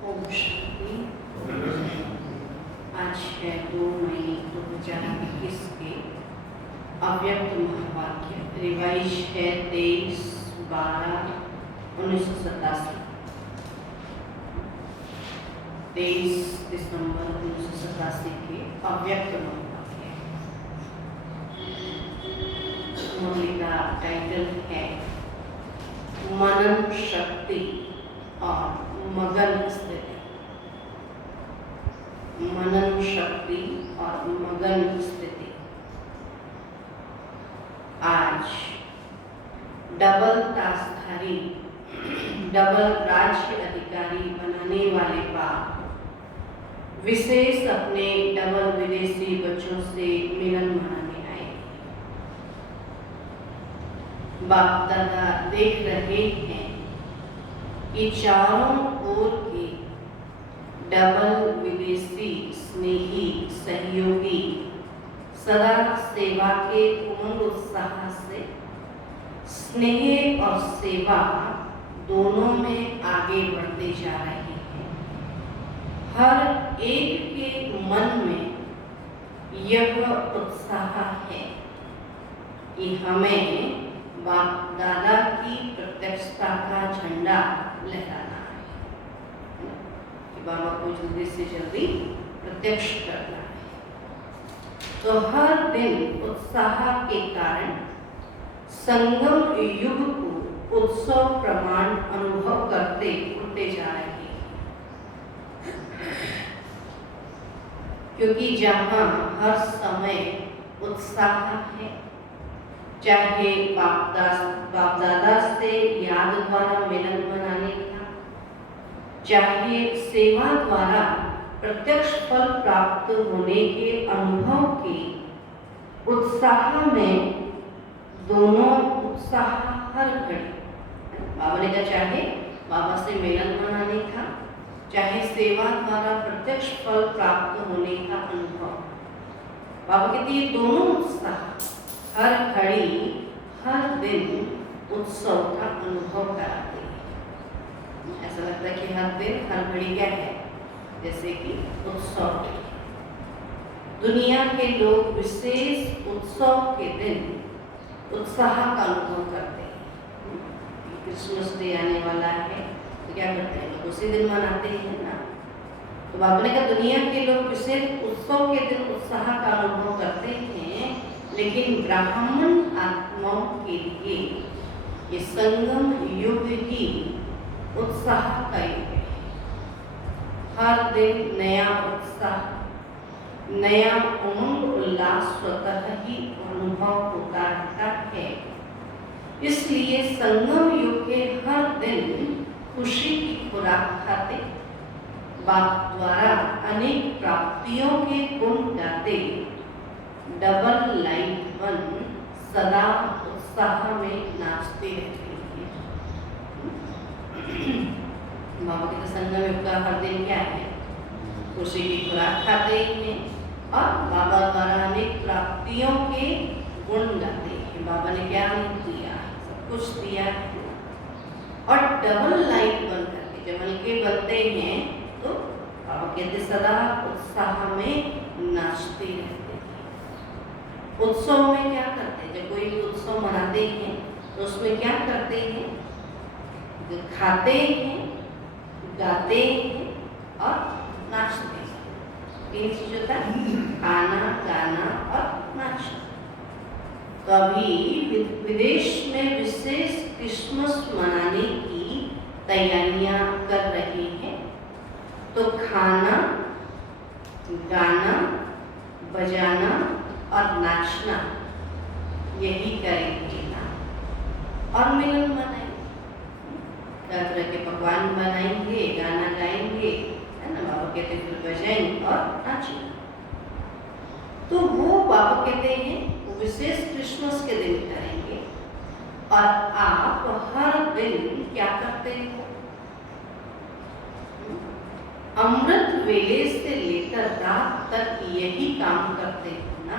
ओम शांति। आज है 2 मई 2021 के अव्यक्त महावाक्य। रिवाइज है 23/12/1987, 23 दिसंबर 1987 के अव्यक्त महावाक्य। मुरली का टाइटल है मनन शक्ति और मगन स्थिति। मनन शक्ति और मगन स्थिति। आज डबल तासधारी, डबल राज्य अधिकारी बनाने वाले बाप विशेष अपने डबल विदेशी बच्चों से मिलन मनाने आए। बाप दादा देख रहे हैं कि चारों ओर के डबल विदेशी स्नेही सहयोगी सदा सेवा के उमंग उत्साह से स्नेह और सेवा दोनों में आगे बढ़ते जा रहे हैं। हर एक के मन में यह उत्साह है कि हमें बाप दादा की प्रत्यक्षता का झंडा लहराना है, कि बाबा को जल्दी से जल्दी प्रत्यक्ष करना है। तो हर दिन उत्साह के कारण संगम युग को उत्सव प्रमाण अनुभव करते उठते जा रहे हैं। क्योंकि जहाँ हर समय उत्साह है, चाहे बाप दादा से याद द्वारा मिलन मनाने का, चाहे सेवा द्वारा प्रत्यक्ष फल प्राप्त होने के अनुभव के उत्साह में, दोनों उत्साह हर घड़ी बाबा ने कहा, चाहे बाबा से मिलन मनाने का, चाहे सेवा द्वारा प्रत्यक्ष फल प्राप्त होने का अनुभव। बाबा कहते ये दोनों उत्साह हर घड़ी हर दिन उत्सव का अनुभव कराते हैं। ऐसा लगता है कि हर दिन हर घड़ी क्या है, जैसे कि उत्सव। दुनिया के लोग विशेष उत्सव के दिन उत्साह का अनुभव करते हैं। क्रिसमस डे आने वाला है तो क्या करते हैं लोग, उसी दिन मनाते हैं ना। तो बाबा ने कहा दुनिया के लोग विशेष उत्सव के दिन उत्साह का अनुभव करते हैं, लेकिन ब्राह्मण आत्माओं के लिए ये संगम युग ही उत्साह का युग है। हर दिन नया उत्साह, नया उमंग उल्लास स्वतः ही अनुभव होता रहता है। इसलिए संगम युग के हर दिन खुशी की खुराक खाते, बाप द्वारा अनेक प्राप्तियों के गुण गाते, डबल लाइट बन सदा उत्साह में नाचते रहते हैं। बाबा के संगम युग का हर दिन क्या है, खुशी की खुराक खाते हैं और बाबा द्वारा अनेक प्राप्तियों के गुण गाते हैं। बाबा ने क्या नहीं दिया, सब कुछ दिया है। और डबल लाइट बन करके जब हल्के बनते हैं तो बाबा कहते सदा उत्साह में नाचते रहते हैं। उत्सव में क्या करते हैं, जब कोई उत्सव मनाते हैं तो उसमें क्या करते हैं, खाते हैं, गाते हैं और नाचते हैं। तीन चीज होता है, खाना, गाना और नाचना। तो अभी विदेश में विशेष क्रिसमस मनाने की तैयारियां कर रहे हैं। तो खाना, गाना, बजाना और नाचना यही करेंगे ना, और मिलन मनाएंगे, तरह तरह के पकवान बनाएंगे, गाना गाएंगे, है ना। बाबा कहते फिर बजाएंगे और नाचेंगे। तो वो बाबा कहते हैं विशेष क्रिसमस के दिन करेंगे। और आप हर दिन क्या करते हो, अमृत वेले से लेकर रात तक यही काम करते हो ना।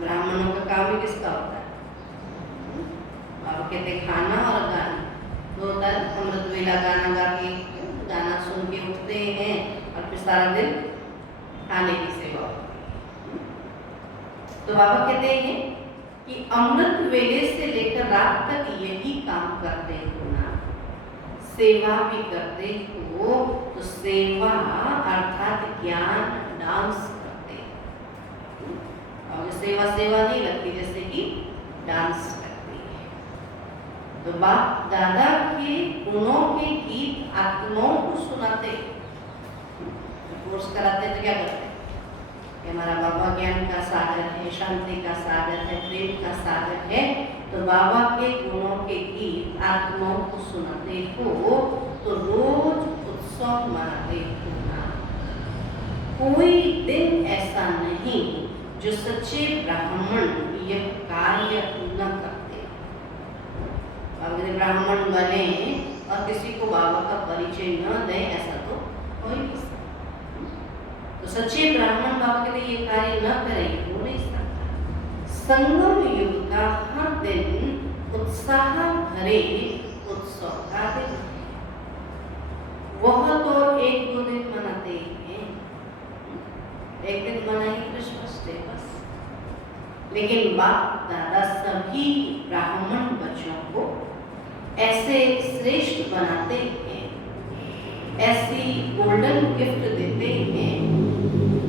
ब्राह्मणों का काम ही किसका होता है, बाबा कहते खाना और गाना। तो होता है अमृत वेला गाना गा के, गाना सुन के मिलते हैं और फिर सारा दिन खाने की सेवा होती है। तो बाबा कहते हैं कि अमृत वेले से लेकर रात तक यही काम करते हो ना, सेवा भी करते हो, तो सेवा अर्थात ज्ञान डांस करते हो। और सेवा सेवा नहीं लगती, जैसे कि डांस करती है। तो बाप दादा के गुणों के गीत आत्माओं को सुनाते, कोर्स कराते तो क्या करते हैं कि हमारा बाबा ज्ञान का सागर है, शांति का सागर है, प्रेम का सागर है, तो बाबा के गुणों के गीत आत्माओं को सुनाते हो, तो रोज उत्सव मनाते हो ना। कोई दिन ऐसा नहीं जो सच्चे ब्राह्मण यह कार्य न करते। अगर ब्राह्मण बने और किसी को बाबा का परिचय न दे, ऐसा तो हो ही नहीं सकता। तो सच्चे ब्राह्मण बाबा के लिए ये कार्य न करें, हो नहीं सकता। संगम युग का हर दिन उत्साह भरे उत्सव का दिन है। वह तो एक दो दिन मनाते हैं, एक दिन मनाए क्रिसमस डे बस, लेकिन बाप दादा सभी ब्राह्मण बच्चों को ऐसे श्रेष्ठ बनाते हैं, ऐसी गोल्डन गिफ्ट देते हैं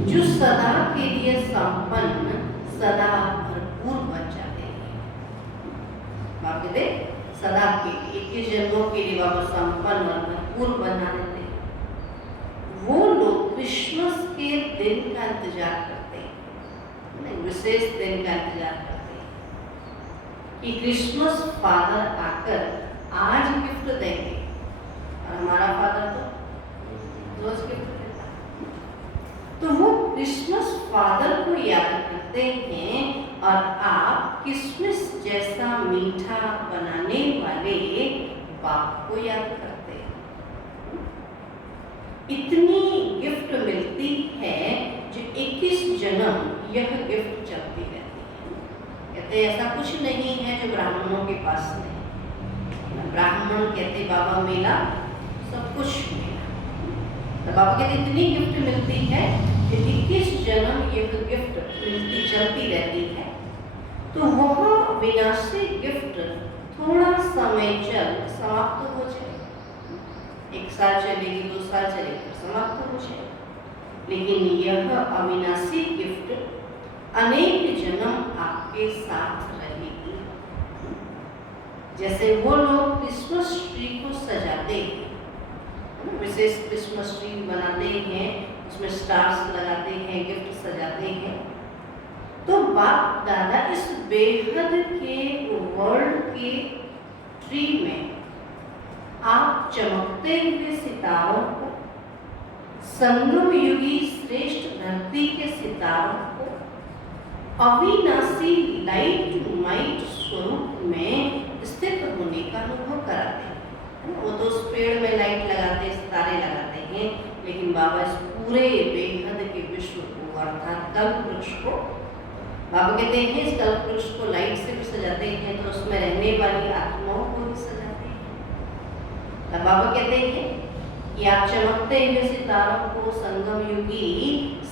जो सदा के लिए संपन्न, सदा भरपूर बन जाते हैं। बाप कहते सदा के लिए, 21 जन्मों के लिए बाबा संपन्न और भरपूर बना देते हैं। वो लोग क्रिसमस के दिन का इंतजार करते हैं, विशेष दिन का इंतजार करते हैं कि क्रिसमस फादर आकर आज गिफ्ट देंगे, और हमारा फादर तो रोज गिफ्ट देता है। तो वो क्रिसमस फादर को याद करते हैं, और आप किसमिस जैसा मीठा बनाने वाले बाप को याद करते हैं। इतनी गिफ्ट मिलती है जो 21 जन्म यह गिफ्ट चलती रहती है। कहते ऐसा कुछ नहीं है जो ब्राह्मणों के पास नहीं। ब्राह्मण कहते बाबा मिला सब कुछ मिला, तो बाबा कहते इतनी गिफ्ट मिलती है कि 21 जन्म यह गिफ्ट मिलती चलती रहती है। तो वह विनाशी गिफ्ट थोड़ा समय चल समाप्त हो जाए, 1 साल चलेगी, 2 साल चलेगी, समाप्त हो जाए, लेकिन यह अविनाशी गिफ्ट अनेक जन्म आपके साथ रहेगी। जैसे वो लोग क्रिसमस ट्री को सजाते हैं, विशेष क्रिसमस ट्री बनाते हैं, उसमें स्टार्स लगाते हैं, गिफ्ट सजाते हैं, तो बाप दादा इस बेहद के वर्ल्ड के ट्री में आप चमकते हुए सितारों को, संगम युगी श्रेष्ठ धरती के सितारों को अविनाशी लाइट माइट स्वरूप में स्थित होने का अनुभव कराते हैं। वो तो उस पेड़ में लाइट लगाते, सितारे लगाते हैं, लेकिन बाबा इस पूरे बेहद के विश्व को अर्थात कल्प वृक्ष को, बाबा कहते हैं इस कल्प वृक्ष को लाइट से भी सजाते हैं, तो उसमें रहने वाली आत्माओं को भी सजाते हैं। तब बाबा कहते हैं कि आप चमकते हुए सितारों को, संगम युगी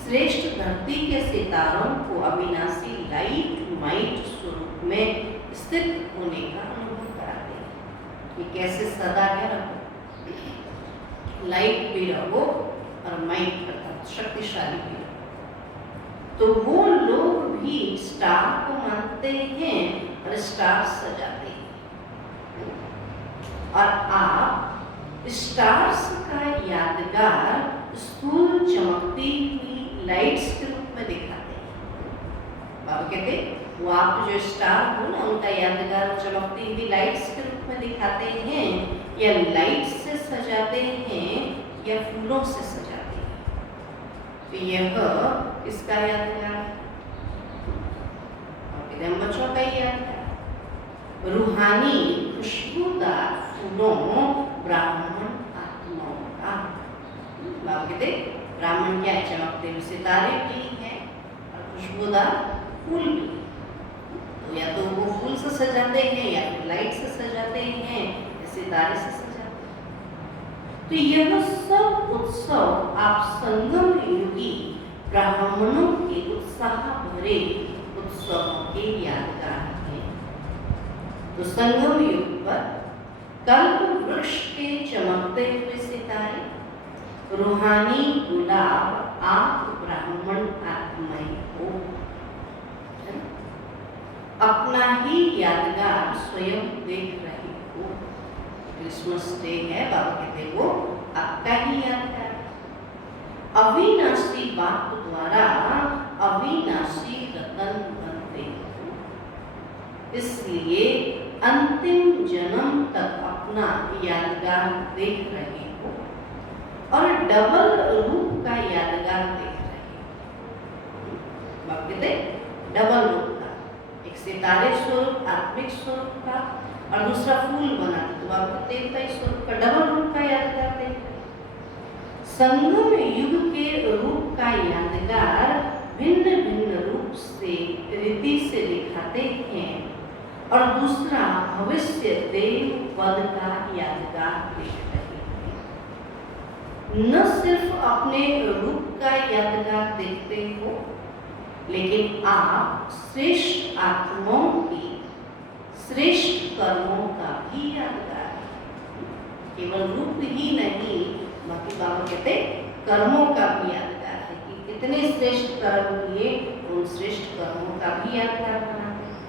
श्रेष्ठ धरती के सितारों को अविनाशी लाइट माइट स्वरूप में स्थित होने का अनुभव कराते हैं कि कैसे सदा क्या रहो, लाइट भी रहो और माइट अर्थात शक्तिशाली भी रहो। तो वो लोग भी स्टार को मानते हैं और स्टार सजाते हैं, और आप स्टार्स का यादगार स्थूल चमकती हुई लाइट्स के रूप में दिखाते हैं। बाबा कहते वो आप जो स्टार हो ना, उनका यादगार चमकती हुई लाइट्स के रूप में दिखाते हैं, या लाइट्स से सजाते हैं या फूलों से सजाते हैं। तो यह इसका यादगार है, हम बच्चों का ही यादगार, रूहानी खुशबूदार फूलों ब्राह्मण आत्माओं का। बाबा कहते ब्राह्मण क्या है, चमकते हुए सितारे भी हैं और खुशबूदार फूल भी। तो या तो वो फूल से सजाते हैं, या फिर लाइट से सजाते हैं, या सितारे से सजाते हैं। तो यह सब उत्सव आप संगम युगी ब्राह्मणों के उत्साह भरे उत्सवों के यादगार हैं। तो संगम युग पर कल्प वृक्ष के चमकते हुए सितारे, रूहानी गुलाब आप ब्राह्मण आत्माएं हो, अपना ही यादगार स्वयं देख रहे हो। क्रिसमस डे है, बाबा कहते वो आपका ही यादगार। अविनाशी बात द्वारा अविनाशी रतन बनते हो, इसलिए अंतिम जन्म तक अपना यादगार देख रहे हो और डबल रूप का यादगार देख रहे हो। बाप कहते डबल रूप का, एक सितारे स्वरूप आत्मिक स्वरूप का और दूसरा फूल बना, तो आपको देवता स्वरूप का डबल रूप का यादगार देख रहे। संगम युग के रूप का यादगार भिन्न भिन्न रूप से रीति से दिखाते हैं और दूसरा भविष्य देव पद का यादगार देख रहे हैं। न सिर्फ अपने रूप का यादगार देखते हो, लेकिन आप श्रेष्ठ आत्माओं की श्रेष्ठ कर्मों का भी यादगार है। केवल रूप ही नहीं, बाकी बाबा कहते कर्मों का भी यादगार है कि कितने श्रेष्ठ कर्म किए, उन श्रेष्ठ कर्मों का भी यादगार बनाते हैं।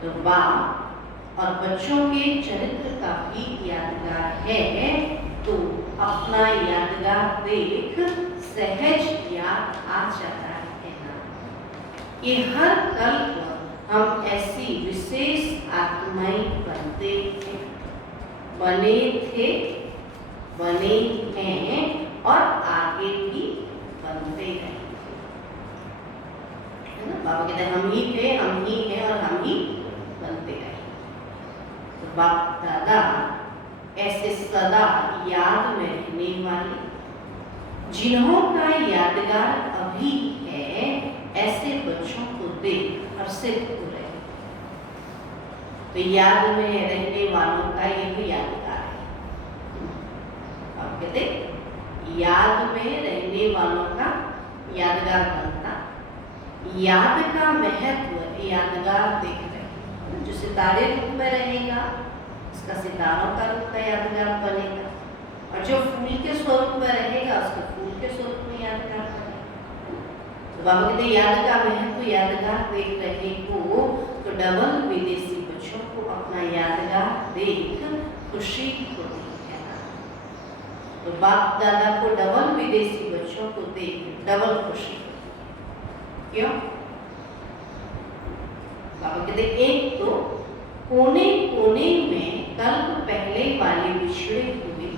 तो बाप और बच्चों के चरित्र का भी यादगार है, तो अपना यादगार देख सहज याद आ जाता है ना कि हर कल्प हम ऐसी विशेष आत्माएं बनते हैं, बने थे, बने हैं और आगे भी बनते रहेंगे, है ना। बाबा कहते हैं हम ही थे, हम ही हैं और हम ही बनते रहेंगे। तो बाप दादा ऐसे सदा याद में रहने वाले, जिन्हों का यादगार अभी है, ऐसे बच्चों को देख हर्षित हो रहे। तो याद में रहने वालों का यही यादगार है। आप कहते याद में रहने वालों का यादगार बनता, याद का महत्व यादगार देख रहे। जो सितारे रूप में रहेगा, उसका सितारों का रूप का यादगार बनेगा, और जो फूल के स्वरूप में रहेगा, उसका फूल के स्वरूप में यादगार बनेगा। तो बाबा कहते याद का महत्व यादगार देख रहे हो, तो डबल विदेशी बच्चों को अपना यादगार देख खुशी होती है ना। तो बाप दादा को डबल विदेशी बच्चों को देख डबल खुशी होती। क्यों? बाबा कहते एक तो कोने कोने में कल्प पहले वाले बिछड़े हुए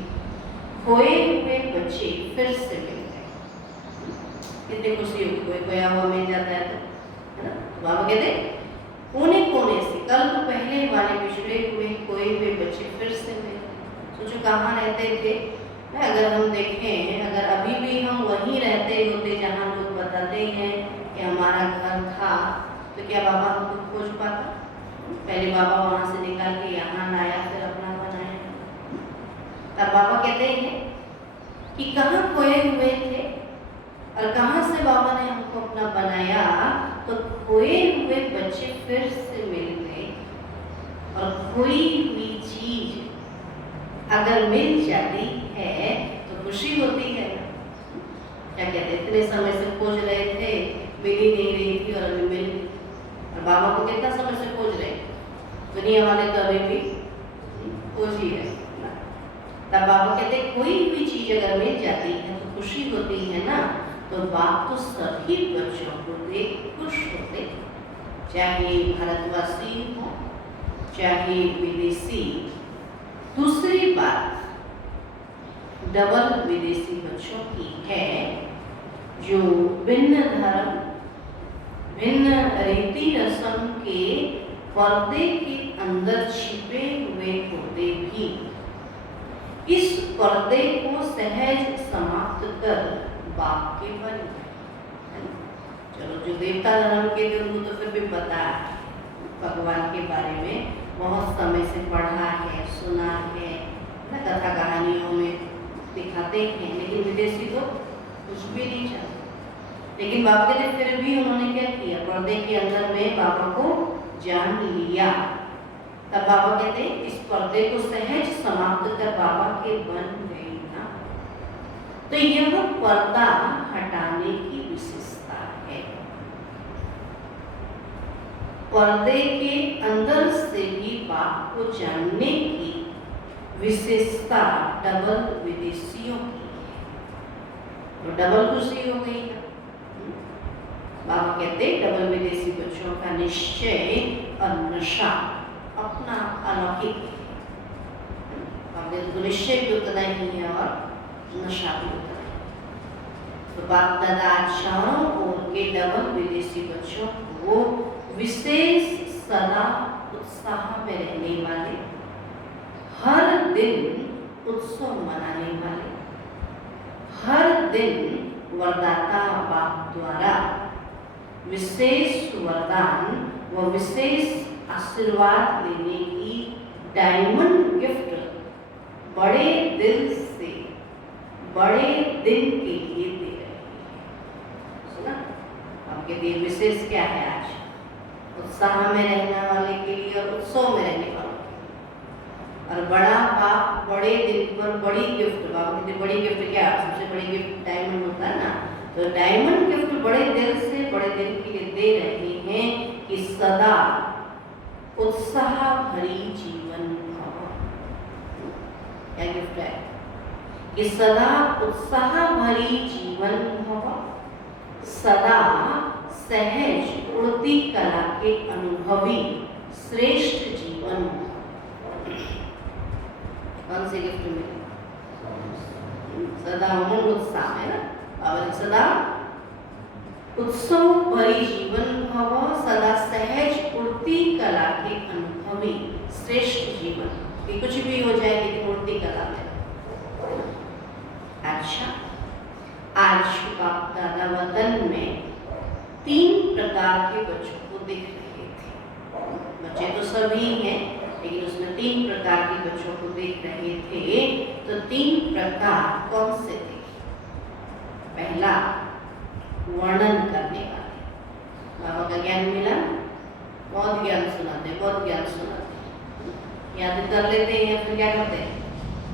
खोए हुए बच्चे फिर से मिल गए। कितनी खुशी होगी, कोई खोया हुआ मिल जाता है तो, है ना। तो बाबा कहते कोने कोने से कल्प पहले वाले बिछड़े हुए खोए हुए बच्चे फिर से मिले। सोचो कहाँ रहते थे। अगर हम देखें, अगर अभी भी हम वहीं रहते होते जहाँ लोग बताते हैं कि हमारा घर था, तो क्या बाबा हमको खोज पाता? पहले बाबा वहाँ से निकाल के यहाँ लाया, फिर अपना बनाया। तब बाबा कहते हैं कि कहाँ खोए हुए थे और कहाँ से बाबा ने हमको अपना बनाया। तो खोए हुए बच्चे फिर से मिल गए, और खोई हुई चीज अगर मिल जाती है तो खुशी होती है। क्या कहते, इतने समय से खोज रहे थे, मिल ही नहीं रही थी और अभी मिल गई। और बाबा को कितना समय से खोज रहे, दुनिया वाले तो अभी भी खोज ही रहे। तब बाबा कहते कोई भी चीज अगर मिल जाती है तो खुशी होती है ना। तो बाप तो सभी बच्चों को देख खुश होते, चाहे भारतवासी हो चाहे विदेशी। दूसरी बात डबल विदेशी बच्चों की है, जो भिन्न धर्म भिन्न रीति रस्म के पर्दे के अंदर छिपे हुए होते भी इस पर्दे को सहज समाप्त कर बाप के बन गए। चलो जो देवता धर्म के थे उनको तो फिर भी पता है, भगवान के बारे में बहुत समय से पढ़ा है, सुना है ना, कथा कहानियों में दिखाते हैं, लेकिन विदेशी तो कुछ भी नहीं चाहते। लेकिन बाबा कहते फिर भी उन्होंने क्या किया, पर्दे के अंदर में बाबा को जान लिया। तब बाबा कहते इस पर्दे को सहज समाप्त कर बाबा के बन गई ना। तो यह पर्दा हटाने की विशेषता है। पर्दे के अंदर से भी बाप को जानने की विशेषता डबल विदेशियों की है। तो डबल खुशी हो गई ना। बाबा कहते डबल विदेशी बच्चों का निश्चय और नशा अपना अलौकिक है। तो निश्चय भी उतना ही है और नशा भी उतना है। तो बाप दादा चारों ओर के डबल विदेशी बच्चों को विशेष सदा उत्साह में रहने वाले, हर दिन उत्सव मनाने वाले, हर दिन वरदाता बाप द्वारा विशेष वरदान व विशेष आशीर्वाद लेने की डायमंड गिफ्ट बड़े दिल से बड़े दिन के लिए दे रहे हैं। सुना आपके लिए विशेष क्या है आज? उत्साह में रहने वाले के लिए और उत्सव में रहने वाले के लिए। और बड़ा बाप बड़े दिन पर बड़ी गिफ्ट, बाप कहते बड़ी गिफ्ट क्या? सबसे बड़ी गिफ्ट डायमंड होता है ना। तो डायमंड गिफ्ट बड़े दिल से बड़े दिन के लिए दे रहे हैं कि सदा उत्साह भरी जीवन भव। क्या गिफ्ट है? कि सदा उत्साह भरी जीवन भव, सदा सहज उड़ती कला के अनुभवी श्रेष्ठ जीवन। कौन से गिफ्ट मिले? सदा उमंग उत्साह है ना। और सदा उत्सव भरी जीवन भव, सदा सहज उड़ती कला के अनुभवी श्रेष्ठ जीवन। कि कुछ भी हो जाए लेकिन उड़ती कला में। अच्छा, आज बाप दादा वतन में 3 प्रकार के बच्चों को देख रहे थे। बच्चे तो सभी हैं, लेकिन उसमें 3 प्रकार के बच्चों को देख रहे थे। तो 3 प्रकार कौन से थे? पहला, वर्णन करने वाले। बाबा का ज्ञान मिला, बहुत ज्ञान सुनाते, बहुत ज्ञान सुनाते, याद कर लेते हैं, फिर क्या करते हैं?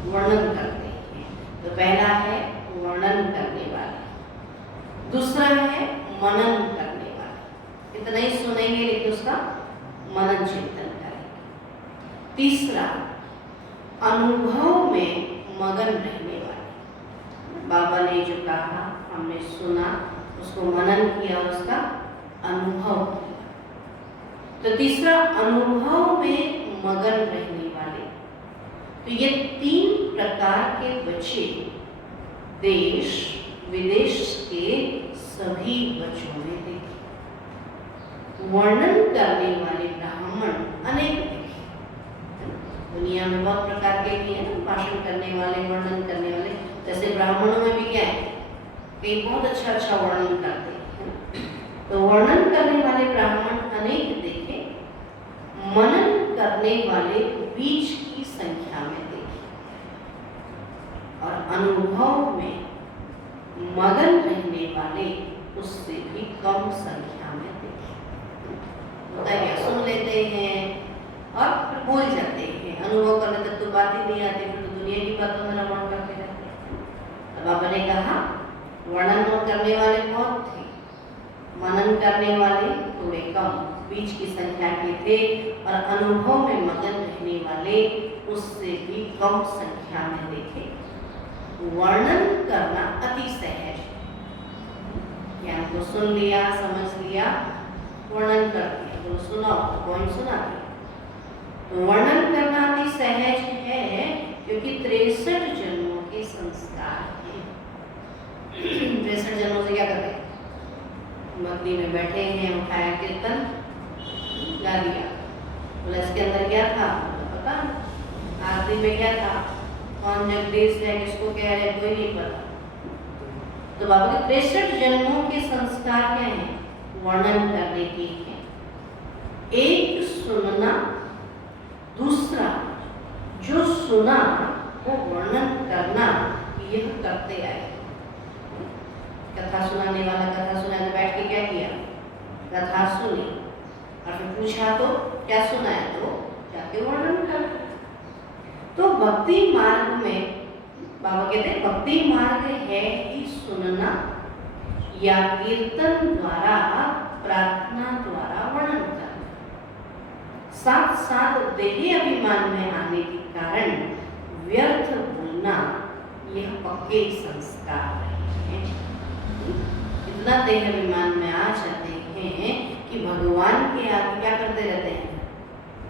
वर्णन करते हैं। तो पहला है वर्णन करने वाले। दूसरा है मनन करने वाले, इतना ही सुनेंगे लेकिन उसका मनन चिंतन करेंगे। तीसरा, अनुभव में मगन रहने वाले। बाबा ने जो कहा हमने सुना, उसको मनन किया और उसका अनुभव किया। तो तीसरा, अनुभव में मगन रहने वाले। तो ये 3 प्रकार के बच्चे देश विदेश के सभी बच्चों में देखे। वर्णन करने वाले ब्राह्मण अनेक देखे। दुनिया में बहुत प्रकार के भी हैं, भाषण करने वाले, वर्णन करने वाले। जैसे ब्राह्मणों में भी क्या है कि बहुत अच्छा वर्णन करते हैं। तो वर्णन करने वाले ब्राह्मण अनेक देखे, मनन करने वाले बीच की संख्या में देखे, और अनुभव में मगन रहने वाले उससे भी कम संख्या में देखे। होता क्या, सुन लेते हैं और फिर भूल जाते हैं। अनुभव करने तक तो बात ही नहीं आती, फिर तो दुनिया की बातों में रमण करते रहते हैं। तब बाबा ने कहा वर्णन करने वाले बहुत थे, मनन करने वाले थोड़े कम, बीच की संख्या के थे, और अनुभव में मगन रहने वाले उससे भी कम संख्या में देखे। वर्णन करना अति सहज, ज्ञान को सुन लिया, समझ लिया, वर्णन कर दिया, तो सुनाओ तो पॉइंट सुना दिया। तो वर्णन करना अति सहज है, क्योंकि 63 जन्मों के संस्कार हैं। 63 जन्मों से क्या कर रहे हैं? मगनी में बैठे हैं, उठाया कीर्तन गा दिया। बोला इसके अंदर क्या था पता? आरती में क्या था? कौन जगदीश है, किसको कह रहे हैं, कोई नहीं पता। तो बाबा के 63 जन्मों के संस्कार क्या है? वर्णन करने के हैं। एक सुनना, दूसरा जो सुना वो वर्णन करना, यह करते आए। कथा सुनाने वाला कथा सुनाने बैठ के क्या किया? कथा सुनी और फिर पूछा तो क्या सुनाया, तो जाके वर्णन कर। तो भक्ति मार्ग में बाबा कहते हैं भक्ति मार्ग है कि सुनना या कीर्तन द्वारा, प्रार्थना द्वारा वर्णन करना। साथ साथ देही अभिमान में आने के कारण व्यर्थ बोलना, यह पक्के संस्कार है। इतना देह अभिमान में आ जाते हैं कि भगवान के आगे क्या करते रहते हैं?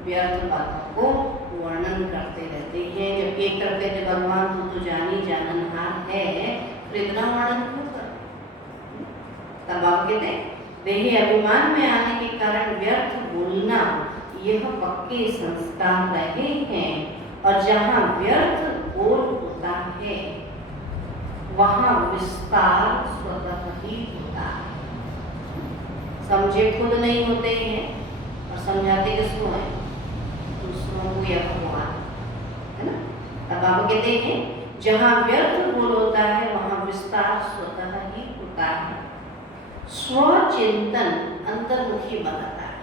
व्यर्थ बातों को वर्णन करते रहते हैं। जब एक तरफ कहते भगवान तो जानी जाननहार है, तो इतना वर्णन क्यों कर? तब आप कहते देही अभिमान में आने के कारण व्यर्थ बोलना, यह पक्के संस्कार रहे हैं। और जहाँ व्यर्थ बोल होता है वहाँ विस्तार स्वतः ही होता है। समझे खुद नहीं होते हैं और समझाते किसको हैं? दूसरों को या भगवान, है ना। तब बाबा कहते हैं जहाँ व्यर्थ बोल होता है वहाँ विस्तार स्वतः ही होता है। स्वचिंतन अंतर्मुखी बनाता है,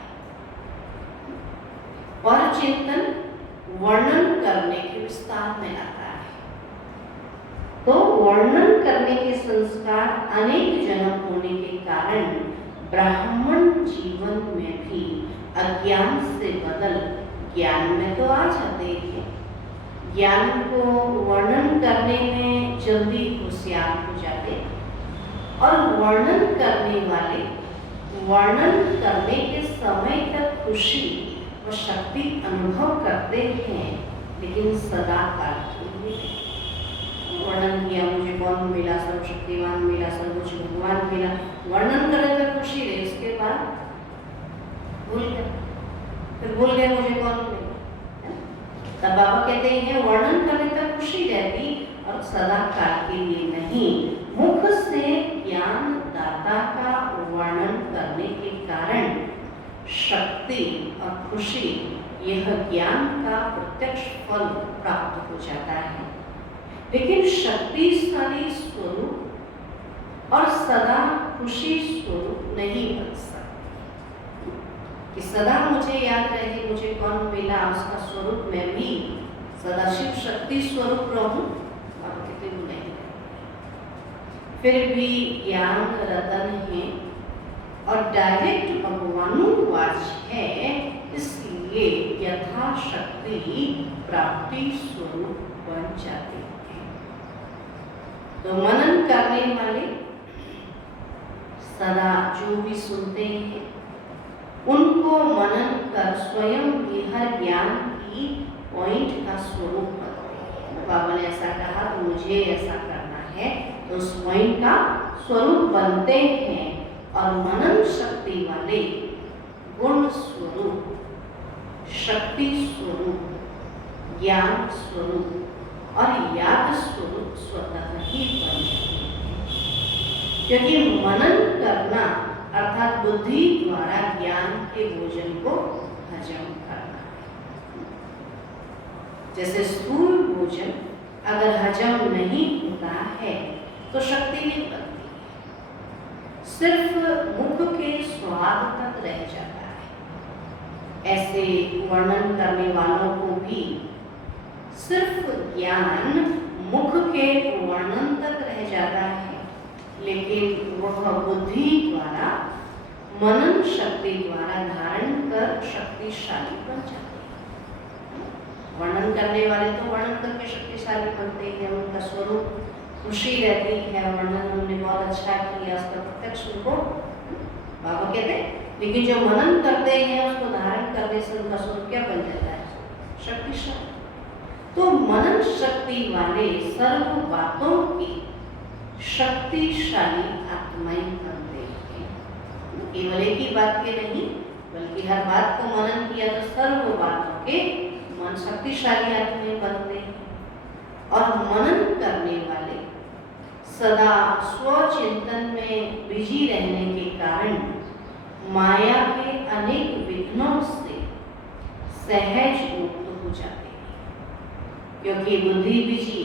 पर चिंतन वर्णन करने के विस्तार में लाता है। तो वर्णन करने के संस्कार अनेक जन्म होने के कारण ब्राह्मण जीवन में भी अज्ञान से बदल ज्ञान में तो आ जाते हैं। ज्ञान को वर्णन करने में जल्दी होशियार हो जाते, और वर्णन करने वाले वर्णन करने के समय तक खुशी व शक्ति अनुभव करते हैं, लेकिन सदा काल के लिए। वर्णन किया, मुझे कौन मिला? सर्वशक्तिमान मिला, सर्वोच्च भगवान मिला। वर्णन करे तो खुशी रहे, उसके बाद भूल गए, फिर भूल गए मुझे कौन मिला। तब बाबा कहते हैं वर्णन करने तक खुशी रहती और सदा काल के लिए नहीं। मुख से ज्ञान दाता का वर्णन करने के कारण शक्ति और खुशी, यह ज्ञान का प्रत्यक्ष फल प्राप्त हो जाता है। लेकिन शक्तिशाली स्वरूप और सदा खुशी स्वरूप नहीं बन सकते कि सदा मुझे याद रहे मुझे कौन मिला, उसका स्वरूप मैं भी सदाशिव शक्ति स्वरूप रहूं, और कितने नहीं रहे। फिर भी ज्ञान रतन है और डायरेक्ट भगवानुवाच है, इसलिए यथाशक्ति प्राप्ति स्वरूप बन जाते हैं। तो मनन करने वाले सदा जो भी सुनते हैं उनको मनन कर स्वयं भी हर ज्ञान की पॉइंट का स्वरूप बनते हैं। बाबा ने ऐसा कहा तो मुझे ऐसा करना है, तो उस पॉइंट का स्वरूप बनते हैं। और मनन शक्ति वाले गुण स्वरूप, शक्ति स्वरूप, ज्ञान स्वरूप और याद स्वरूप स्वतः ही बन जाते हैं। क्योंकि मनन करना अर्थात बुद्धि द्वारा ज्ञान के भोजन को हजम करना है। जैसे स्थूल भोजन अगर हजम नहीं होता है तो शक्ति नहीं बनती, सिर्फ मुख के स्वाद तक रह जाता है। ऐसे वर्णन करने वालों को भी सिर्फ ज्ञान मुख के वर्णन तक रह जाता है, लेकिन वह बुद्धि द्वारा मनन शक्ति द्वारा धारण कर शक्तिशाली बन जाते हैं। वर्णन करने वाले तो वर्णन करके शक्तिशाली बनते हैं, उनका स्वरूप खुशी रहती है, वर्णन उन्होंने बहुत अच्छा किया, उसका प्रत्यक्ष उनको बाबा कहते हैं। लेकिन जो मनन करते हैं उसको धारण करने से उनका स्वरूप क्या बन जाता है? शक्तिशाली। तो मनन शक्ति वाले सर्व बातों की शक्तिशाली आत्माएं बनते हैं। केवल एक ही बात के नहीं, बल्कि हर बात को मनन किया तो सर्व बातों के मन शक्तिशाली आत्माएं बनते हैं। और मनन करने वाले सदा स्वचिंतन में बिजी रहने के कारण माया के अनेक विघ्नों से सहज मुक्त हो जाते हैं। क्योंकि बुद्धि बिजी,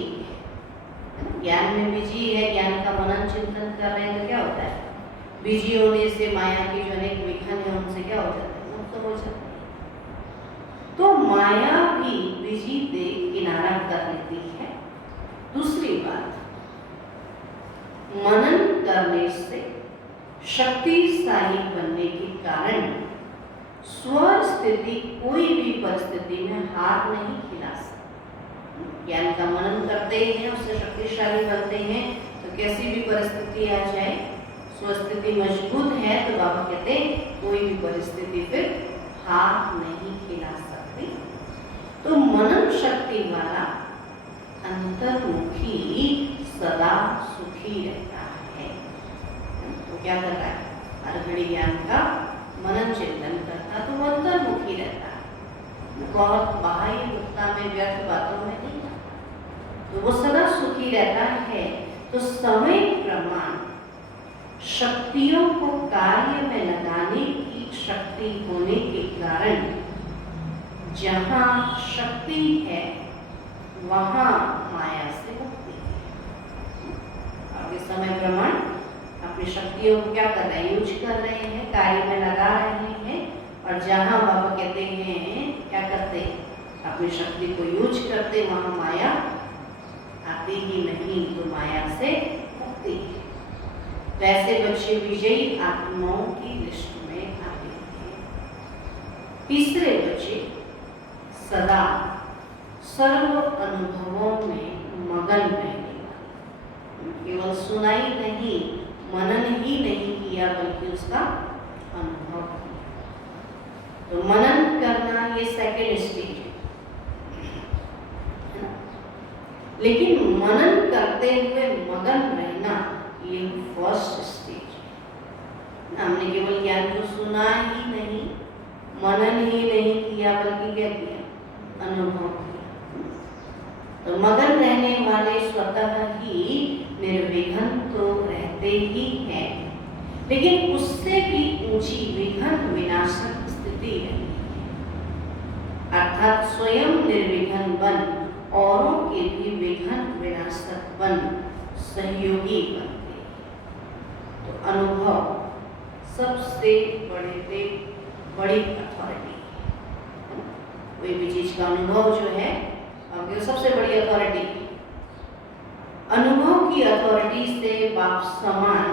ज्ञान में बिजी है, ज्ञान का मनन चिंतन कर रहे हैं तो क्या होता है? बिजी होने से माया की जो अनेक विघ्न है उनसे क्या हो जाता है? मुक्त हो जाता है। तो माया भी बिजी देख किनारा कर लेती है। दूसरी बात, मनन करने से शक्तिशाली बनने के कारण स्वस्थिति कोई भी परिस्थिति में हार नहीं खिला सकती। ज्ञान का मनन करते हैं, उससे शक्तिशाली बनते हैं, तो कैसी भी परिस्थिति आ जाए, स्वस्थिति मजबूत है तो बाबा कहते हैं कोई भी परिस्थिति फिर हार नहीं खिला सकती। तो मनन शक्ति वाला अंतर्मुखी सदा सुखी रहता है। तो क्या कर रहा है? हर घड़ी ज्ञान का मनन चिंतन करता तो वो अंतर्मुखी रहता है, बहुत बाह्य मुक्ता में व्यर्थ बातों में नहीं आता, तो वो सदा सुखी रहता है। तो समय प्रमाण शक्तियों को कार्य में लगाने की शक्ति होने के कारण जहाँ शक्ति है वहाँ माया से मुक्ति है। आगे समय प्रमाण अपनी शक्तियों को क्या कर रहे हैं? यूज कर रहे हैं, कार्य में लगा रहे हैं। और जहाँ बाबा कहते हैं क्या करते हैं? अपनी शक्ति को यूज करते, वहाँ माया आती ही नहीं, तो माया से मुक्ति है। वैसे बच्चे विजयी आत्माओं की लिस्ट में आते हैं। तीसरे बच्चे सदा सर्व अनुभवों में मगन रहने वाले, केवल सुनाई नहीं, मनन ही नहीं किया बल्कि उसका अनुभव किया। तो मनन करना ये सेकेंड स्टेज है ना, लेकिन मनन करते हुए मगन रहना ये फर्स्ट स्टेज है। हमने केवल ज्ञान को सुना ही नहीं, मनन ही नहीं किया बल्कि क्या किया? अनुभव किया। तो मगन रहने वाले स्वतः ही निर्विघ्न तो रहते ही हैं, लेकिन उससे भी ऊंची विघ्न विनाशक स्थिति रहती है। अर्थात स्वयं निर्विघ्न बन औरों के भी विघ्न विनाशक बन सहयोगी बनते हैं। तो अनुभव सबसे बड़ी अथॉरिटी है। कोई भी चीज का अनुभव जो है आपके सबसे बड़ी अथॉरिटी है। अनुभव की अथॉरिटी से बाप समान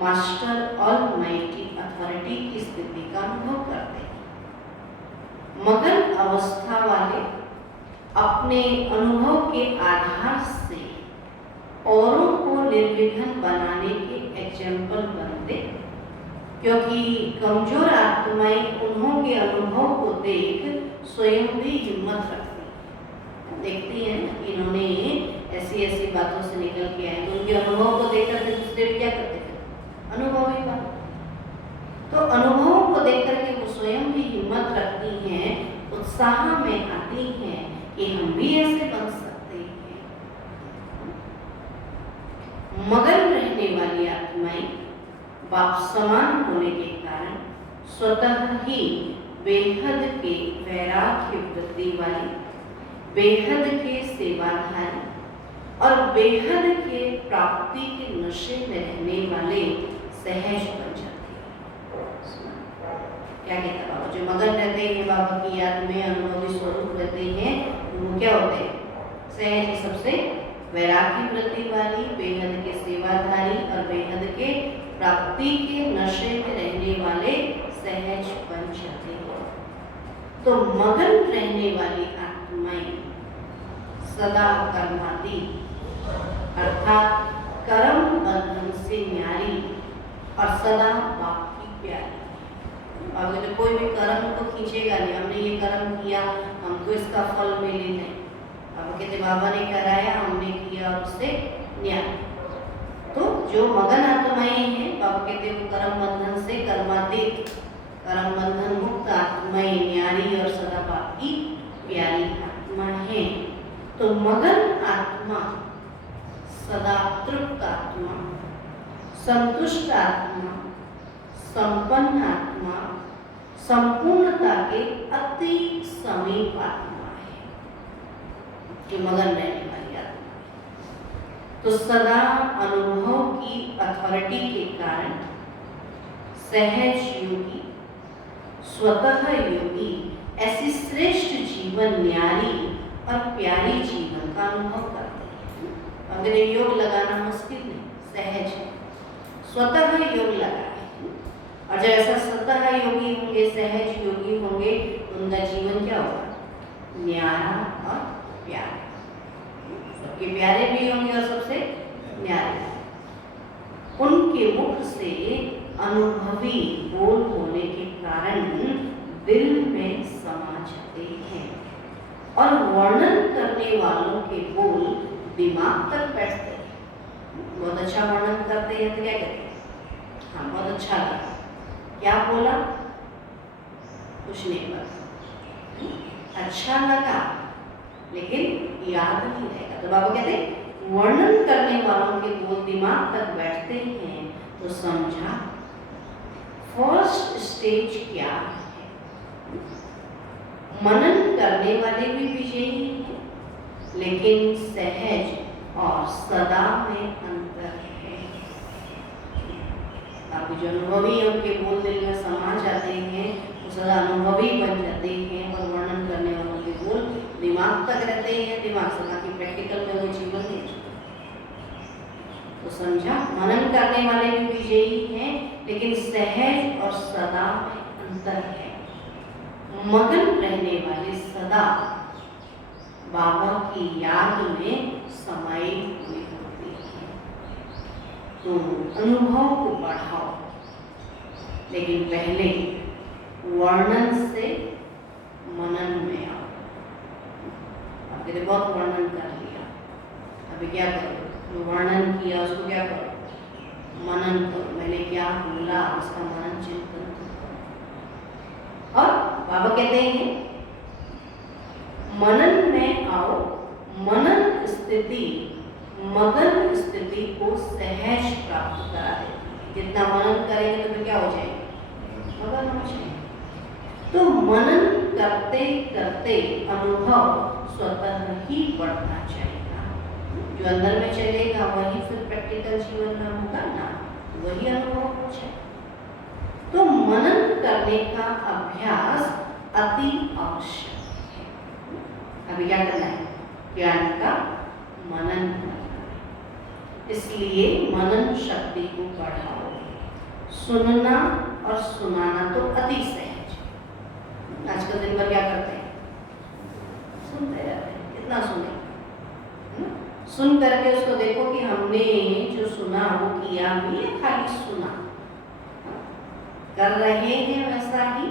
मास्टर ऑलमाइटी अथॉरिटी की स्थिति का अनुभव करते हैं। मगन अवस्था वाले अपने अनुभव के आधार से औरों को निर्विघ्न बनाने के एग्जाम्पल बनते, क्योंकि कमजोर आत्माएं उन्हों के अनुभव को देख स्वयं भी हिम्मत रखती, देखती हैं कि इन्होंने ऐसी बातों से निकल के आए, तो उनके अनुभव को देखकर के दूसरे भी क्या करते थे? अनुभवी बन। तो अनुभवों को देख करके वो स्वयं भी हिम्मत रखती हैं, उत्साह में आती हैं कि हम भी ऐसे बन सकते हैं। मगन रहने वाली आत्माएं बाप समान होने के कारण स्वतः ही बेहद के वैराग्य वृत्ति वाली, बेहद के सेवाधारी और बेहद के प्राप्ति के नशे में रहने वाले सहज बन जाते हैं। क्या कहता बाबा? जो मगन रहते हैं बाबा की याद में, अनुभवी स्वरूप रहते हैं, वो क्या होते हैं? सहज, सबसे वैराग्य वृत्ति वाली, बेहद के सेवाधारी और बेहद के प्राप्ति के नशे में रहने वाले सहज बन जाते हैं। तो मगन रहने वाली आत्माएं सदा कर्माती अर्थात कर्म बंधन से न्यारी और सदा बाप की प्यारी। अगर कोई भी कर्म को खींचेगा नहीं, हमने ये कर्म किया हमको इसका फल मिले नहीं, अब कहते बाबा ने कराया हमने किया उससे न्याय। तो जो मगन आत्माएं हैं बाबा कहते वो कर्म बंधन से कर्मातीत, कर्म बंधन मुक्त आत्माएं न्यारी और सदा बाप की प्यारी आत्मा है। तो मगन आत्मा, सदा तृप्त आत्मा, संतुष्ट आत्मा, संपन्न आत्मा, संपूर्णता के अति समीप आत्मा है, जो मगन रहने वाली आत्मा है। तो सदा अनुभव की अथॉरिटी के कारण सहज योगी, स्वतः योगी ऐसी श्रेष्ठ जीवन, न्यारी और प्यारी जीवन का अनुभव करते हैं। अगर योग लगाना मुश्किल नहीं, सहज है, स्वतः योग लगाए। और जब ऐसा स्वतः योगी होंगे, सहज योगी होंगे, तो उनका जीवन क्या होगा? न्यारा और प्यारा। सबके प्यारे भी होंगे और सबसे न्यारे। उनके मुख से अनुभवी बोल होने के कारण दिल में समा जाते हैं और वर्णन करने वालों के बोल दिमाग तक बैठते हैं। बहुत अच्छा वर्णन करते हैं तो क्या कहते हैं? हाँ, बहुत अच्छा लगा। क्या बोला? कुछ नहीं पता, अच्छा लगा लेकिन याद नहीं रहेगा। तो बाबा कहते हैं वर्णन करने वालों के बोल दिमाग तक बैठते हैं। तो समझा फर्स्ट स्टेज क्या है? मनन करने वाले भी विजयी हैं, लेकिन सहज और सदा में अंतर है। आपके जो अनुभवी हैं उनके बोल दिल में समा जाते हैं, वो सदा अनुभवी बन जाते हैं। और वर्णन करने वालों के बोल दिमाग तक रहते हैं, दिमाग से बाकी प्रैक्टिकल में वो जीवन नहीं। तो समझा, मनन करने वाले भी विजयी हैं, लेकिन सहज और सदा में अंतर है। मगन रहने वाले सदा बाबा की याद में समाये हुए होते हैं। तो अनुभव को बढ़ाओ, लेकिन पहले वर्णन से मनन में आओ। आपने बहुत वर्णन कर लिया, अभी क्या करो? जो वर्णन किया उसको क्या करो? मनन करो। मैंने क्या बोला उसका मनन चिंतन करो। और बाबा कहते हैं मनन में आओ। मनन स्थिति मगन स्थिति को सहज प्राप्त करा देती है। जितना मनन करेंगे तो फिर क्या हो जाएगा? मगन हो जाएंगे। तो मनन करते करते अनुभव स्वतः ही बढ़ता जाएगा। जो अंदर में चलेगा वही फिर प्रैक्टिकल जीवन में होगा ना, वही अनुभव हो जाए। तो मनन करने का अभ्यास अति आवश्यक है। अभी क्या करना है? ज्ञान का मनन करना है। इसलिए मनन शक्ति को बढ़ाओ। सुनना और सुनाना तो अति सहज। आजकल दिन भर क्या करते हैं? सुनते रहते हैं। कितना सुने? सुन करके उसको देखो कि हमने जो सुना वो किया भी है, खाली सुना कर रहे हैं वैसा ही,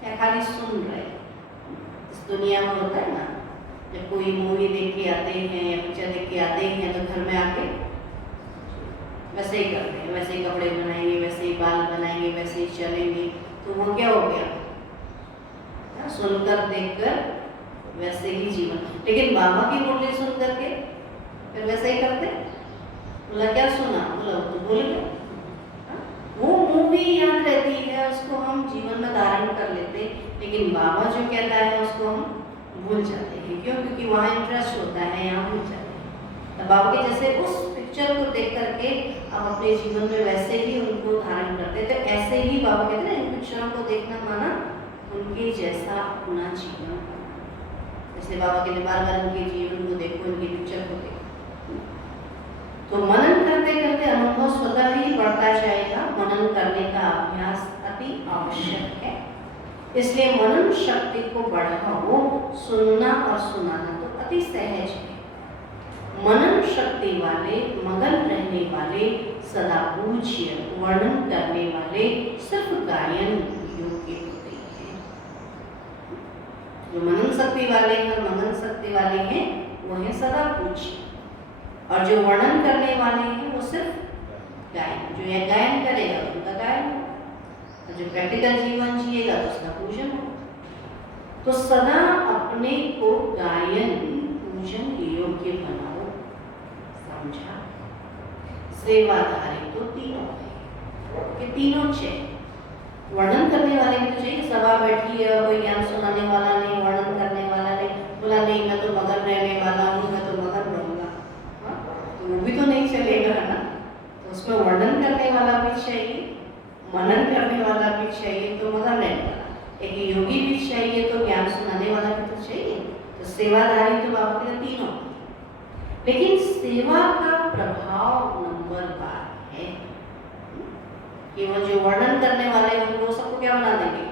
क्या खाली सुन रहे? इस दुनिया में होता है ना, जब कोई मूवी देख के आते हैं या पिक्चर देख के आते हैं तो घर में आके वैसे ही करते हैं, वैसे ही कपड़े बनाएंगे, वैसे ही बाल बनाएंगे, वैसे ही चलेंगे। तो वो क्या हो गया? सुनकर देखकर वैसे ही जीवन। लेकिन बाबा की मुरली सुन करके फिर वैसे ही करते। बोला क्या सुना? बोला तो भूल गए। वो मूवी याद रहती है, उसको हम जीवन में धारण कर लेते, लेकिन बाबा जो कहता है उसको हम भूल जाते हैं। क्यों? क्योंकि वहाँ इंटरेस्ट होता है, यहाँ भूल जाते हैं। तो बाबा के जैसे उस पिक्चर को देख करके आप अपने जीवन में वैसे ही उनको धारण करते। तो ऐसे ही बाबा कहते हैं इन पिक्चरों को देखना माना उनके जैसा अपना जीवन। जैसे बाबा के बार बार उनके जीवन को देखो, उनकी पिक्चर को देखो। तो मनन करते करते अनुभव स्वतः ही बढ़ता जाएगा। मनन करने का अभ्यास अति आवश्यक है। इसलिए मनन शक्ति को बढ़ाओ। सुनना और सुनाना तो अति सहज है। मनन शक्ति वाले, मगन रहने वाले, सदा पूज्य, वर्णन करने वाले सिर्फ गायन योग्य होते हैं। जो मनन शक्ति वाले हैं, मगन शक्ति वाले हैं, वो हैं सदा पूज्य। और जो वर्णन करने वाले हैं वो सिर्फ गायन। जो यह गायन करेगा तो उनका गायन हो, और जो प्रैक्टिकल जीवन जिएगा तो उसका पूजन हो। तो सदा अपने को गायन पूजन योग्य बनाओ। समझा? सेवाधारी तो तीनों है कि तीनों चाहिए। वर्णन करने वाले भी तो चाहिए। सभा बैठी है और कोई ज्ञान सुनाने वाला नहीं, वर्णन करने वाला नहीं। बोला नहीं मैं तो मगन रहने वाला हूँ, मैं तो मगन रहूँगा, तो वो भी तो नहीं वर्णन करने वाला भी चाहिए, मनन करने वाला भी चाहिए, तो मगन रहने वाला, एक योगी भी चाहिए, तो ज्ञान सुनाने वाला भी तो चाहिए। तो सेवाधारी तो बाबा के तीनों, लेकिन सेवा का प्रभाव नंबर 12 है कि वो जो वर्णन करने वाले उनको सबको क्या बना देंगे,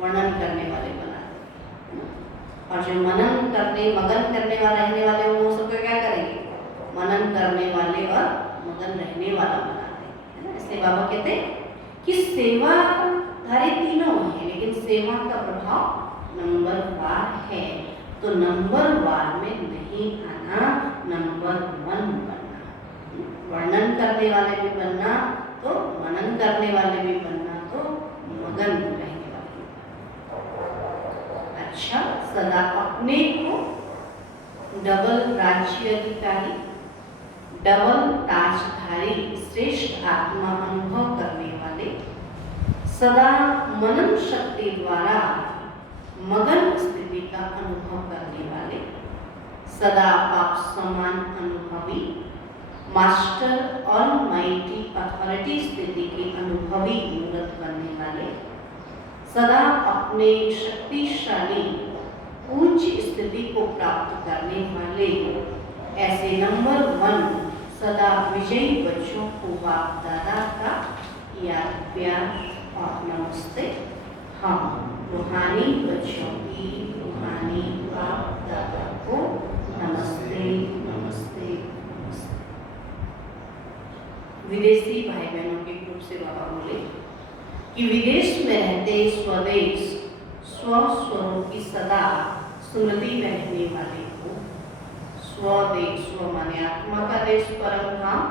वर्णन करने वाले बना देंगे, और जो मनन करने मगन करने वाले रहने वाले वो सबको क्या करेंगे, मनन करने वाले और मगन रहने वाला बना देंगे, है ना। इसलिए बाबा कहते हैं कि सेवाधारी तीनों हैं, लेकिन सेवा का प्रभाव नंबर 12 है। तो नंबर 12 में नहीं आना, नंबर 1 बनना, वर्णन करने वाले भी बनना, तो मनन करने वाले भी बनना, तो मगन रहने वाले भी। अच्छा, सदा अपने को डबल राज्य अधिकारी, डबल ताजधारी श्रेष्ठ आत्मा अनुभव करने वाले, सदा मनन शक्ति द्वारा मगन स्थिति का अनुभव करने वाले, सदा पाप समान अनुभवी, मास्टर ऑलमाइटी अथॉरिटी स्थिति के अनुभवी मूर्त बनने वाले, सदा अपने शक्तिशाली उच्च स्थिति को प्राप्त करने वाले, ऐसे नंबर 1 सदा विजयी बच्चों को बाप दादा का याद प्यार और नमस्ते। हम रूहानी बच्चों की रूहानी बाप दादा को नमस्ते नमस्ते नमस्ते। विदेशी भाई बहनों के ग्रुप से बाबा बोले कि विदेश में रहते स्वदेश स्वस्वरूप की सदा स्मृति में रहने वाले को, स्वदेश, स्व माने आत्मा का देश परम धाम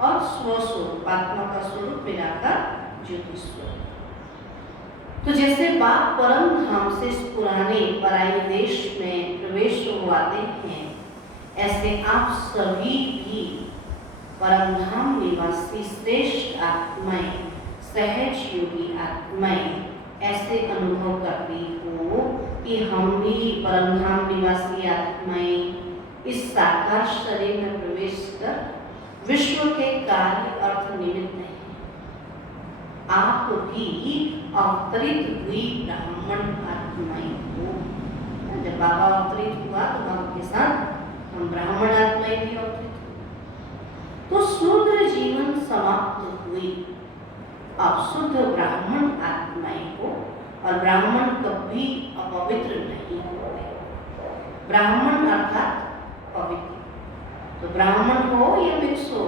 और स्वस्वरूप आत्मा का स्वरूप मिलाकर ज्योति स्वरूप। तो जैसे बाप परम धाम से इस पुराने पराये देश में प्रवेश हुआते हैं, ऐसे आप सभी भी परम धाम निवासी श्रेष्ठ आत्माएं, सहज योगी आत्माएं ऐसे अनुभव करती हो कि हम भी परम धाम निवासी आत्माएं इस साकार शरीर में प्रवेश कर विश्व के कार्य अर्थ निमित्त हैं। आप भी अवतरित हुई ब्राह्मण आत्माएं हो। जब बाबा अवतरित हुआ तो बाबा के साथ हम ब्राह्मण आत्माएं भी अवतरित हुए, तो शूद्र जीवन समाप्त हुई, अब शुद्ध ब्राह्मण आत्माएं हो, और ब्राह्मण कभी अपवित्र नहीं होते। ब्राह्मण अर्थात पवित्र, तो ब्राह्मण हो या मिक्स हो,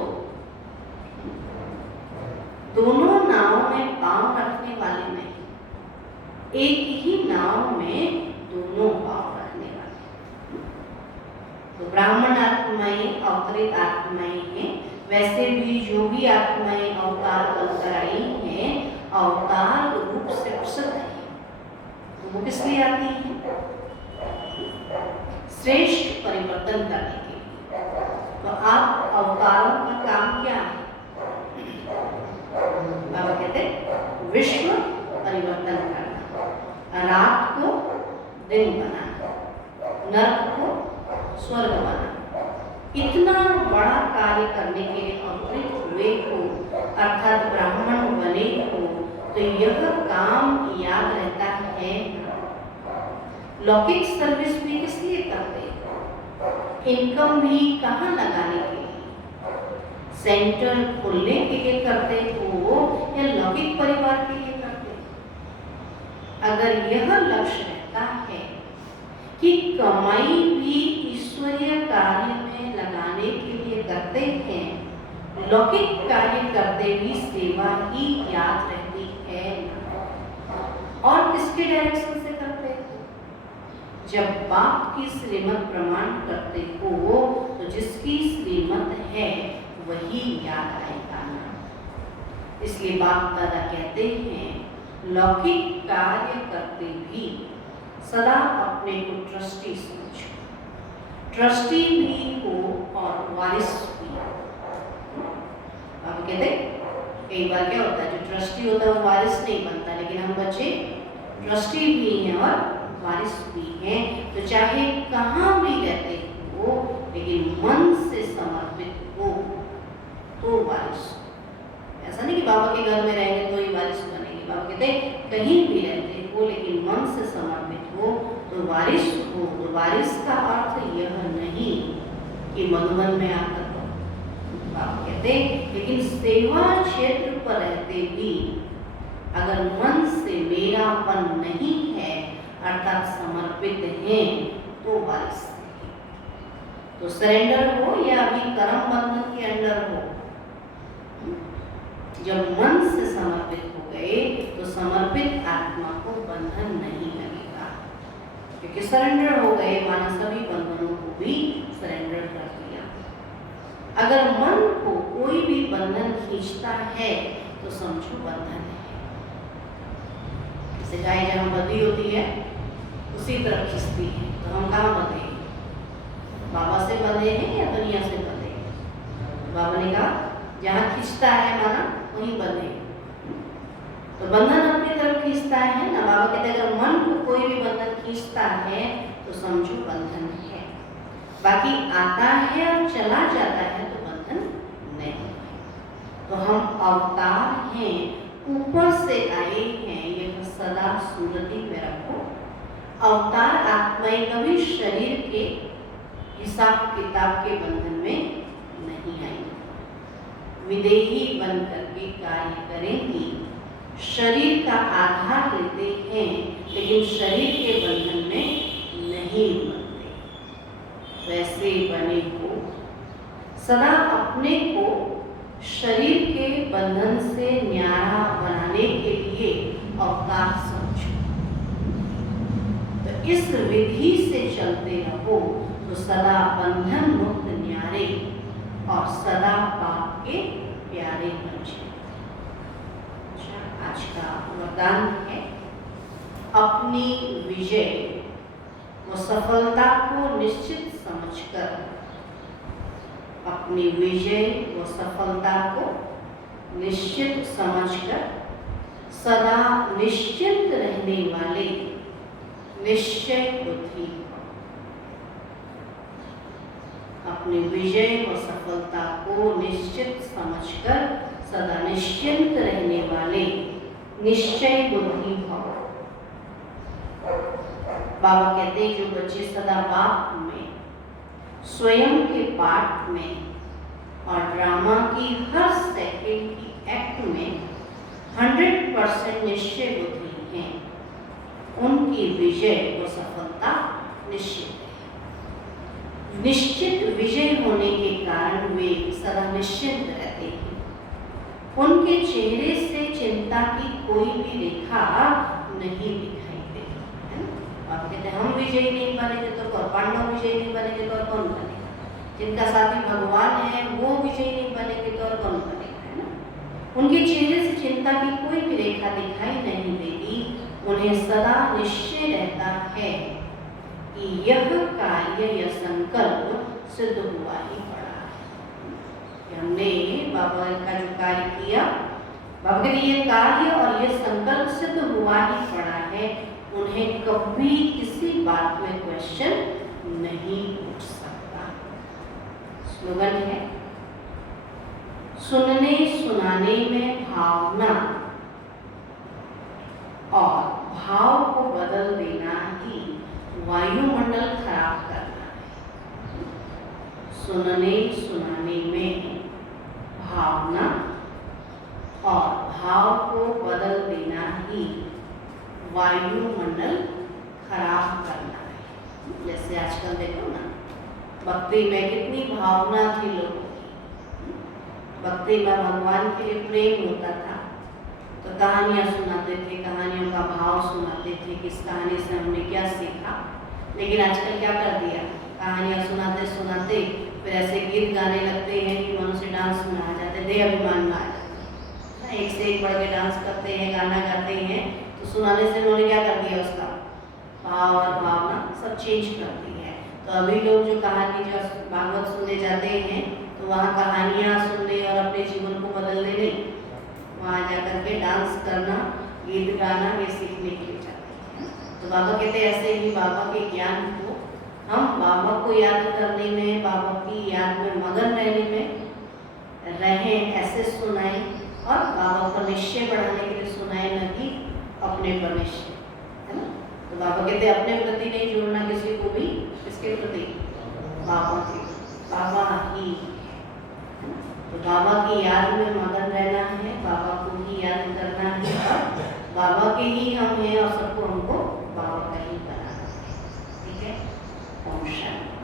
दोनों नावों में पांव रखने वाले नहीं, एक ही नाव में दोनों पांव रखने वाले। तो ब्राह्मण आत्माएं अवतरित आत्माएं हैं, वैसे भी जो भी आत्माएं अवतार बनकर आई हैं, अवतार रूप से प्रसिद्ध है। तो वो किस लिए आती हैं? श्रेष्ठ परिवर्तन करने के लिए। तो आप अवतारों का काम क्या है? बाबा कहते विश्व परिवर्तन करना, रात को दिन बनाना, नरक को स्वर्ग बनाना। इतना बड़ा कार्य करने के लिए अवतरित हुए हो, अर्थात ब्राह्मण बने हो, तो यह काम याद रहता है। लौकिक सर्विस भी किस लिए करते हैं? इनकम भी कहाँ लगाने के लिए? सेंटर खोलने के लिए करते हो या लौकिक परिवार के लिए करते हो? अगर यह लक्ष्य रहता है कि कमाई भी ईश्वरीय कार्य में लगाने के लिए करते हैं, लौकिक कार्य करते भी सेवा ही याद रहती है, और किसके डायरेक्शन से करते हो? जब बाप की श्रीमत प्रमाण करते हो तो जिसकी श्रीमत है वही याद आएगा ना। इसलिए बाप दादा कहते हैं लौकिक कार्य करते भी सदा अपने को ट्रस्टी समझो, ट्रस्टी भी हो और वारिस भी हो। आप कहते कई बार क्या होता है, जो ट्रस्टी होता है वो वारिस नहीं बनता, लेकिन हम बच्चे ट्रस्टी भी हैं और वारिस भी हैं। तो चाहे कहाँ भी रहते हो, लेकिन मन से समर्पित हो तो वारिस। ऐसा नहीं कि बाबा के घर में रहेंगे तो ही वारिस बनेंगे। बाबा कहते कहीं भी रहते हो लेकिन मन से समर्पित हो तो वारिस हो। तो वारिस का अर्थ यह नहीं कि मधुबन में आकर बाबा कहते लेकिन सेवा क्षेत्र पर रहते भी अगर मन से मेरापन नहीं है अर्थात समर्पित हैं तो वारिस। तो सरेंडर हो या अभी कर्म बंधन के अंडर हो, जब मन से समर्पित हो गए तो समर्पित आत्मा को बंधन नहीं लगेगा, क्योंकि सरेंडर हो गए माना सभी बंधनों को भी सरेंडर कर दिया। अगर मन को कोई भी बंधन खींचता है तो समझो बंधन है। जैसे गाय जहाँ बंधी होती है उसी तरफ खींचती है, तो हम कहाँ बंधे? बाबा से बंधे हैं या दुनिया से बंधे? बाबा ने कहा जहाँ खींचता है माना वहीं बंधे, तो बंधन अपनी तरफ खींचता है ना। बाबा कहते हैं अगर मन को कोई भी बंधन खींचता है तो समझो बंधन है, बाकी आता है और चला जाता है तो बंधन नहीं है। तो हम अवतार हैं, ऊपर से आए हैं, यह सदा स्मृति में रखो। अवतार आत्माएं कभी शरीर के हिसाब किताब के बंधन में नहीं आएंगे, विदेही बन करके कार्य करेंगी। शरीर का आधार लेते हैं लेकिन शरीर के बंधन में नहीं बनते। वैसे बने हो सदा अपने को शरीर के बंधन से न्यारा बनाने के लिए अवतार समझो। तो इस विधि से चलते रहो तो सदा बंधन मुक्त न्यारे और सदा पाप के प्यारे बचे। आज का वरदान है अपनी विजय व सफलता को निश्चित समझकर, अपनी विजय व सफलता को निश्चित समझकर सदा निश्चिंत रहने वाले निश्चय बुद्धि। अपनी विजय व सफलता को निश्चित समझकर सदा निश्चिंत रहने वाले निश्चय बुद्धि भव। बाबा कहते हैं जो बच्चे सदा बाप में, स्वयं के पाठ में और ड्रामा की हर सेकंड की एक्ट में 100% निश्चय बुद्धि हैं, उनकी विजय व सफलता निश्चित है। निश्चित विजय होने के कारण वे सदा निश्चिंत रहते हैं। उनके चेहरे से चिंता की कोई भी रेखा नहीं दिखाई देती है। आप कहते हैं हम विजयी नहीं बनेंगे तो कौन? पांडव विजयी नहीं बनेंगे तो और कौन बनेगा? जिनका साथी भगवान है वो विजयी नहीं बनेंगे तो और कौन बनेगा, है ना। उनके चेहरे से चिंता की कोई भी रेखा दिखाई नहीं देती। उन्हें सदा निश्चय रहता है कि यह कार्य या संकल्प सिद्ध हुआ ही पड़ा है। हमने बाबा का जो कार्य किया, बाबा के लिए ये कार्य और ये संकल्प सिद्ध हुआ ही पड़ा है। उन्हें कभी किसी बात में क्वेश्चन नहीं पूछ सकता। स्लोगन है सुनने सुनाने में भावना और भाव को बदल देना ही वायुमंडल खराब करना है। सुनने सुनाने में भावना और भाव को बदल देना ही वायुमंडल खराब करना है। जैसे आजकल देखो ना, भक्ति में कितनी भावना थी लोगों की। भक्ति में भगवान के लिए प्रेम होता था तो कहानियाँ सुनाते थे, कहानियों का भाव सुनाते थे, किस कहानी से हमने क्या सीखा। लेकिन आजकल क्या कर दिया, कहानियाँ सुनाते सुनाते फिर ऐसे गीत गाने लगते हैं कि मनुष्य डांस में आ जाते, देह अभिमान में आ जाते, एक से एक बढ़ के डांस करते हैं, गाना गाते हैं। तो सुनाने से उन्होंने क्या कर दिया, उसका भाव और भावना सब चेंज कर दी है। तो अभी लोग जो कहानी जो भागवत सुनने जाते हैं तो वहाँ कहानियाँ सुनने और अपने जीवन को बदलने नहीं, वहाँ जाकर के डांस करना, गीत गाना ये सीखने के लिए जाते हैं। तो बाबा कहते हैं ऐसे ही बाबा के ज्ञान को हम बाबा को याद करने में, बाबा की याद में मगन रहने में रहें, ऐसे सुनाएं और निश्चय बढ़ाने के लिए सुनाए, न कि अपने पर निश्चय, है ना। तो बाबा कहते हैं अपने प्रति नहीं जोड़ना किसी को भी, किसके प्रति? बाबा के, बाबा ही, है ना। तो बाबा की याद में मगन रहना है, बाबा को ही याद करना है, और बाबा के ही हम हैं और सबको हमको बाबा का ही बनाना है। ठीक है। ओम शांति।